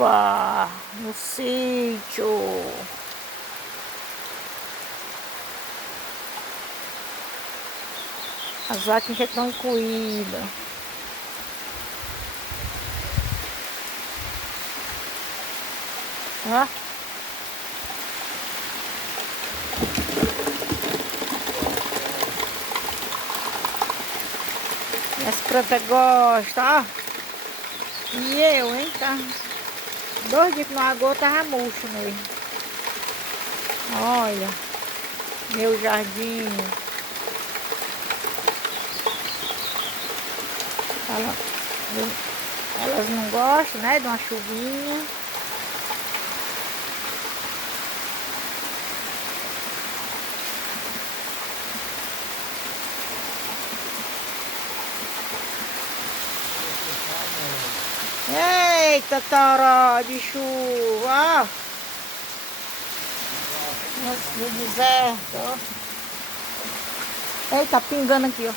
chuva no sítio. As vacas já estão incluídas. Ó. E as plantas gostam, ó. E eu, hein, tá? 2 dias que não agou, tava murcho mesmo. Olha, meu jardim. Elas não gostam, né, de uma chuvinha. Eita, toró de chuva, ó. No deserto, ó. Eita, pingando aqui, ó.